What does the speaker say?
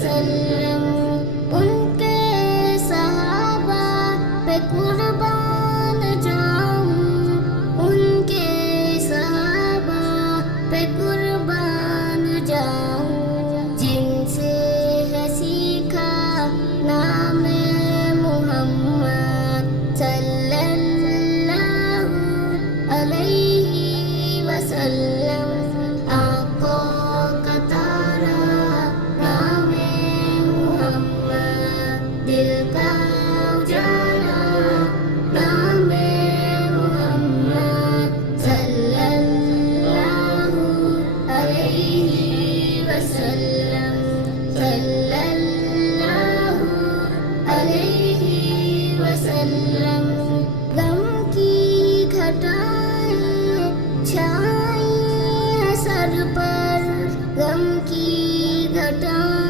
वसल्लम। उनके सहाबा पे कुर्बान जाऊं, उनके सहाबा पे कुर्बान जाऊं, जिनसे है सीखा नाम मोहम्मद सल्लल्लाहु अलैहि वसल्लम। आंखों का तारा नाम मोहम्मद, दिल का उजाला नाम मोहम्मद सल्लल्लाहु अलैहि वसल्लम, सल्लल्लाहु अलैहि वसल्लम। गम की घटाएं छाई है सर पर, गम की घटाएं